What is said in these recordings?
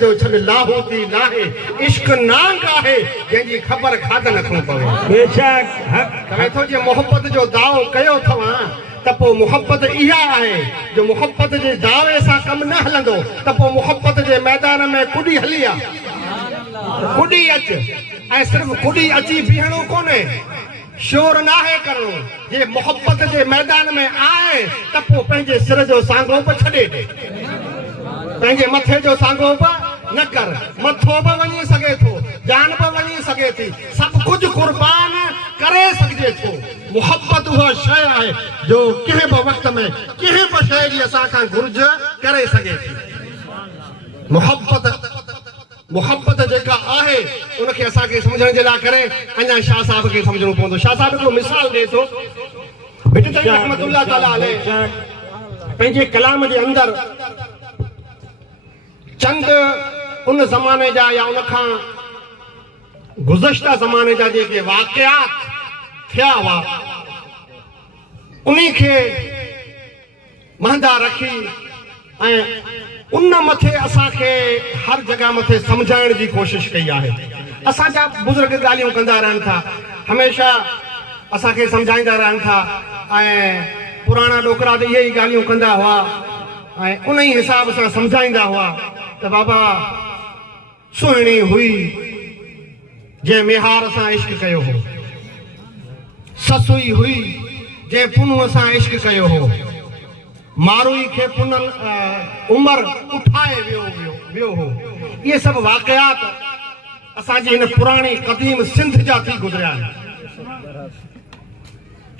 जो छड़ लाहौती लाहे इश्क नांग आहे जंहिंजी ख़बर खाद नथो पवे बेशक हक तव्हां थो जे मोहब्बत जो दावो कयो अथव त पोइ मोहब्बत इहा आहे जो मोहब्बत जे दावे सां कमु न हलंदो त पोइ मोहब्बत जे मैदान में कुॾी हली आहे कुॾी अच ऐं सिर्फ़ु कुॾी अची बीहणो कोन्हे शोर नाहे करणो जे मोहब्बत जे मैदान में आहे त पोइ पंहिंजे सिर जो सांगो बि छॾे ॾे पंहिंजे मथे जो सांगो बि न कर मथो बि वञी सघे थो जान बि वञी सघे थी सभु कुझु क़ुर्बान करे सघिजे थो मोहब्बत उहा शइ आहे जो कंहिं बि वक़्त में कंहिं बि शइ जी असां खां घुर्ज करे सघे थी मोहब्बत जेका आहे उनखे असांखे सम्झण जे लाइ करे अञा शाह साहिब खे सम्झणो पवंदो शाह साहिब हिकिड़ो मिसाल ॾिए थो भिटतई रहमतुल्लाह ताला अलैह पंहिंजे कलाम जे अंदरि चंद उन ज़माने जा या उन खां गुज़श्ता ज़माने जा जेके वाक़ियात थिया हुआ उन्ही खे महंदा रखी ऐं उन मथे असांखे हर जगह मथे सम्झाइण जी कोशिश कई आहे असांजा बुज़ुर्ग ॻाल्हियूं कंदा रहनि था हमेशह असांखे सम्झाईंदा रहनि था ऐं पुराणा ॾोकरा त इहे ई ॻाल्हियूं कंदा हुआ ऐं उन ई हिसाब सां सम्झाईंदा हुआ त बाबा सुहिणी हुई जंहिं मेहार सां इश्क कयो हो ससुई हुई जंहिं पुनूअ सां इश्क कयो हो मारूई खे पुनल उमिरि उठाए वियो हो इहे सभु वाक़ियात असांजी हिन पुराणी क़दीम सिंध जा थी गुज़रिया आहिनि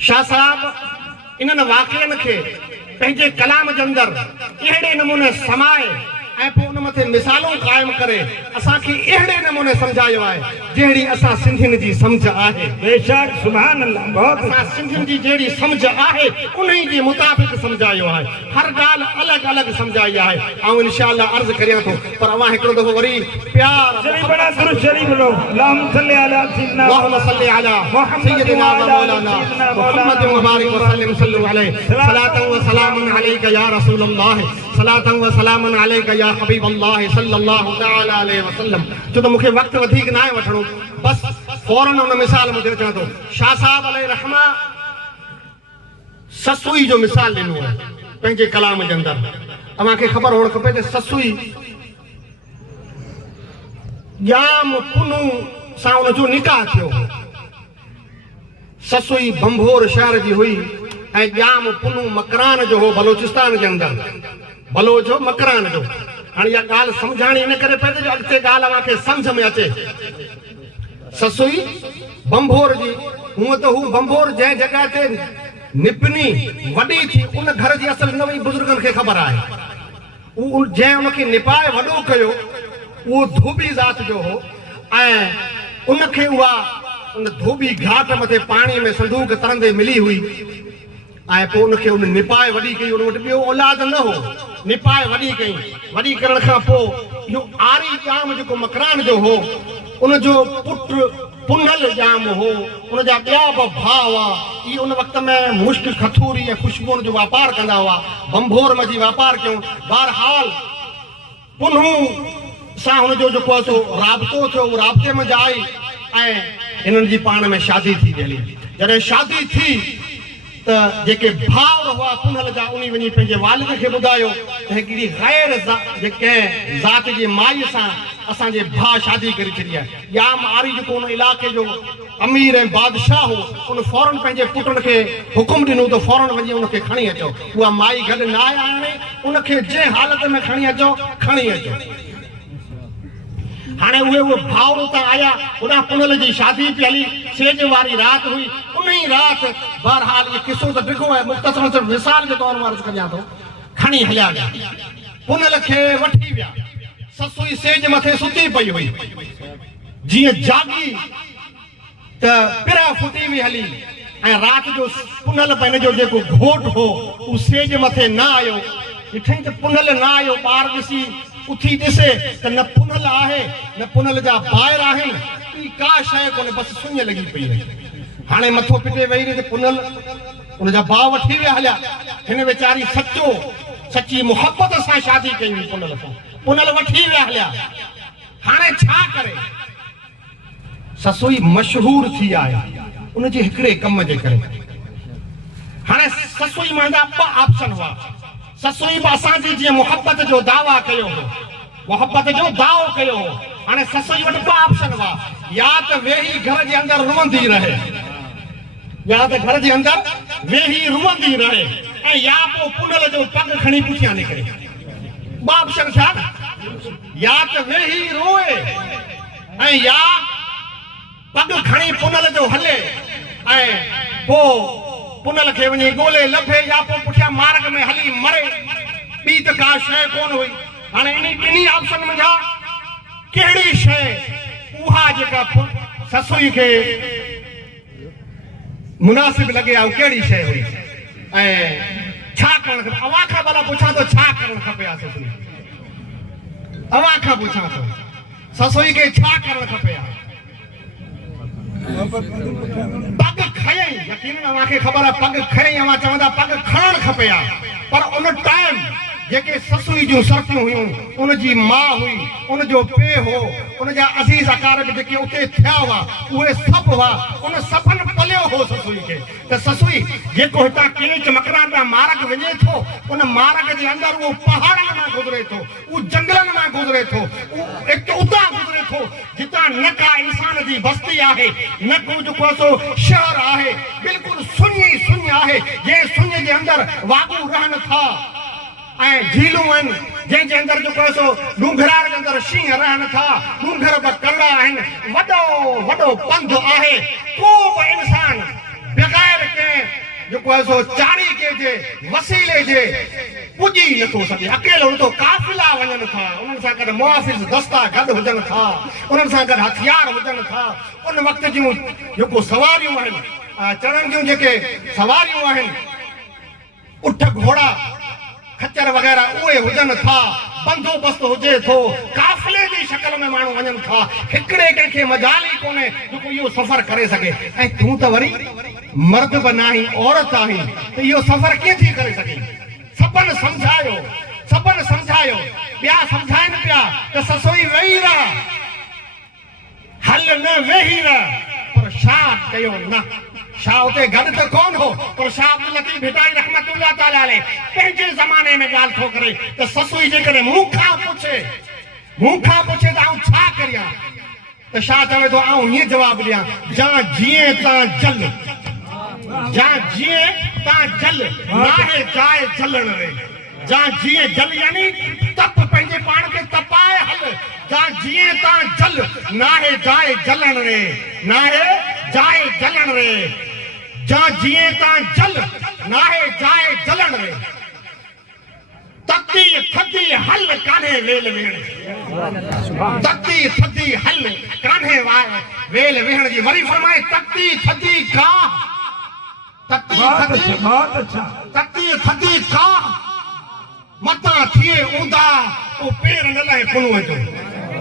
शाह साहिब इन्हनि वाक़िअनि खे पंहिंजे कलाम जे अंदरि अहिड़े नमूने समाए ऐं पोइ उन मथे मिसालूं क़ाइमु करे असांखे अहिड़े नमूने सम्झायो आहे जहिड़ी असां सिंधियुनि जी सम्झ आहे बेशक सुभान अल्लाह बहुत असां सिंधियुनि जी जहिड़ी सम्झ आहे उन जे मुताबिक़ सम्झायो आहे हर ॻाल्हि अलॻि अलॻि सम्झाई आहे ऐं इंशाअल्लाह अर्ज़ु करियां थो पर अवां हिकिड़ो दफ़ो वरी प्यार बड़ा दुरूद शरीफ लो अल्लाहुम्मा सल्ली अला सय्यिदना अल्लाहुम्मा सल्ली अला सय्यिदना व मौलाना मुहम्मद मुबारक व सल्लम सल्लु अलैहि सलातन व सलामुन अलैका या रसूलल्लाह सलातन व सलामुन अलैका या हबीब अल्लाह सल्लल्लाहु तआला अलैहि वसल्लम जो तो मूंखे वक़्तु वधीक न आहे वठणो बस फौरन उन मिसाल मुझे अचां थो शाह साहिब अलैहि रहमा ससुई जो मिसाल ॾिनो आहे पंहिंजे कलाम जे अंदरि तव्हांखे ख़बर हुअणु खपे त ससुई ॼाम पुनू सां उनजो निकाह थियो हो ससुई बंभोर शहर जी हुई ऐं ॼाम पुनू मकरान जो हो बलोचिस्तान जे अंदरि बलोच हो मकरान जो हाणे इहा ॻाल्हि सम्झाइणी इन करे पए जो अॻिते ॻाल्हि अव्हांखे सम्झ में अचे ससुई बंभोर जी हूअं त हू बंभोर जंहिं जॻह ते निपनी वॾी थी उन घर जी असल न वई बुज़ुर्गनि खे ख़बर आहे जंहिं उनखे निपाए वॾो कयो उहो धोबी ज़ात जो हो ऐं उनखे उहा उन धोबी घाट मथे पाणीअ में संदूक तरंदे मिली हुई ऐं पोइ उनखे उन निपाए वॾी कई उन वटि ॿियो औलाद न हो निपाए वॾी कई वॾी करण खां पोइ इहो आरी ॼाम जेको मकरान जो हो उनजो पुटु पुनल ॼाम हो उनजा ॿिया बि भाउ हुआ इहे उन वक़्त में मुश्क खथूरी ऐं ख़ुशबूअ जो वापारु कंदा हुआ बंभोर में जी वापारु कयूं बहरहाल पुनू सां हुनजो जेको आहे सो राब्तो थियो उहो राब्ते में जाई ऐं हिननि जी पाण में शादी थी वेली जॾहिं शादी थी त जेके भाउर हुआ पुनल जा उन वञी पंहिंजे वालिद खे ॿुधायो त हिकिड़ी ग़ैर कंहिं ज़ात जी माईअ सां असांजे भाउ शादी करे छॾी आहे ॼाम आरी जेको उन इलाइक़े जो अमीर ऐं बादशाह हो उन फौरन पंहिंजे पुटनि खे हुकुम ॾिनो त फौरन वञी उनखे खणी अचो उहा माई गॾु न आहे हाणे उनखे जंहिं हालत में खणी अचो हाणे उहे भाउर उतां आया उॾां पुनल जी शादी पई हली सेज वारी राति हुई उन ई राति बहरहाल इहो किसो त ॾिठो आहे मुख़्तसर सिर्फ़ु मिसाल जे तौर में अर्ज़ु कयां थो खणी हलिया विया पुनल खे वठी विया ससुई सेज मथे सुती पई हुई जीअं जागी त पिरा फुटी हुई हली ऐं राति जो पुनल पंहिंजो जो जेको घोट हो उहो सेज मथे न आयो ॾिठई त पुनल न आयो ॿार ॾिसी उथी ॾिसे त न पुनल आहे न पुनल जा ॿाहिरि आहिनि ॿी का शइ कोन्हे बसि सुञ लॻी पई आहे हाणे मथो पिटे वेही रही पुनल उनजा भाउ वठी विया हलिया हिन वीचारी सची मुहबत सां शादी कई हुई पुनल सां पुनल वठी विया हलिया हाणे छा करे ससुई मशहूर थी आहे उनजे हिकिड़े कम जे करे हाणे ससुई मुंहिंजा ॿ ऑप्शन हुआ ससुई बि असांजी जीअं मुहबत जो दावा कयो हो मुहबत जो दावो कयो हो हाणे ससुई वटि ॿ ऑप्शन हुआ या त वेही घर जे अंदरि रुअंदी रहे या त घर जे अंदरि वेही रुअंदी रहे ऐं या पोइ पुनल जो पग खणी पुठियां निकिरे ॿ ऑप्शन छा या त वेही रोए ऐं या पग खणी पुनल जो हले ऐं पोइ पुनल खे वञी ॻोल्हे लभे या पोइ पुठियां मार्ग में हली मरे ॿी त का शइ कोन हुई हाणे इन ऑप्शन में छा कहिड़ी शइ उहा जेका ससुई खे मुनासिब लॻे आहे कहिड़ी शइ हुई ऐं छा करणु खपे अव्हां खां भला पुछां थो छा करणु खपे आहे ससुई अव्हां खां पुछां थो ससुई खे छा करणु खपे आहे पग खयई यकीनन अव्हांखे ख़बर आहे पग खयई अव्हां चवंदा पग खणणु खपे आहे पर उन टाइम जेके ससुई जूं सरतियूं हुयूं उनजी माउ हुई उनजो पीउ हो उनजा अज़ीज़ अकारब जेके उते थिया हुआ उहे सभु हुआ उन सभनि पलियो हो ससुई खे त ससुई जेको हितां केच मकरान तां मार्ग वञे थो उन मार्ग जे अंदरि उहो पहाड़नि मां गुज़रे थो उहो जंगलनि मां गुज़रे थो हिकु उतां गुज़रे थो जितां न का इंसान जी बस्ती आहे न को जेको सो शहर आहे बिल्कुलु सुञ आहे जंहिं सुञ जे अंदरि वागू रहनि था ऐं झीलूं आहिनि जंहिंजे अंदरि जेको सो डूंघरार जे अंदरि शींहं रहनि था डूंघर बि कड़ा आहिनि वॾो पंध आहे को बि इंसान बग़ैर कंहिं जेको आहे सो चाढ़ीके जे वसीले जे पुॼी नथो सघे अकेलो नथो काफ़िला वञनि था उन्हनि सां गॾु मुआफ़िज़ दस्ता गॾु हुजनि था उन्हनि सां गॾु हथियार हुजनि था उन वक़्त जूं जेको सवारियूं आहिनि चढ़ण जूं जेके सवारियूं आहिनि उठ घोड़ा खच्चर वग़ैरह उहे हुजनि था बंदोबस्त हुजे थो काफ़िले जी शक्ल में माण्हू वञनि था हिकिड़े कंहिंखे मजाल ई कोन्हे जेको इहो सफ़र करे सघे ऐं तूं त वरी मर्द बि न आहीं औरत आहीं त इहो सफ़र कीअं थी करे सघे सभनि सम्झायो ॿिया सम्झाइनि पिया त ससुई वेही रह हल न वेही रह पर छा कयो न शाह उते गॾु त कोन हो पर शाह अब्दुल लतीफ़ भिटाई रहमतुल्लाह ताला अलैह पंहिंजे ज़माने में ॻाल्हि थो करे त ससुई जेकॾहिं मूंखां पुछे त आउं छा करियां त शाह चवे थो आउं हीअं जवाबु ॾियां जा जीअं तां जल नाहे जाए जलण रे जा जीअं जल यानी तप पंहिंजे पाण खे तपाए हल जा जीअं तां जल नाहे जाए जलण रे जा जीअं तां जल नाहे जाए जलण रे तती थदी हल कान्हे वेल वेहण तती थदी हल कान्हे वेल वेहण जी वरी फरमाए तती थदी का तती थदी का मता थिए ऊंधा ओ पेर न लाहे पुनूअ जो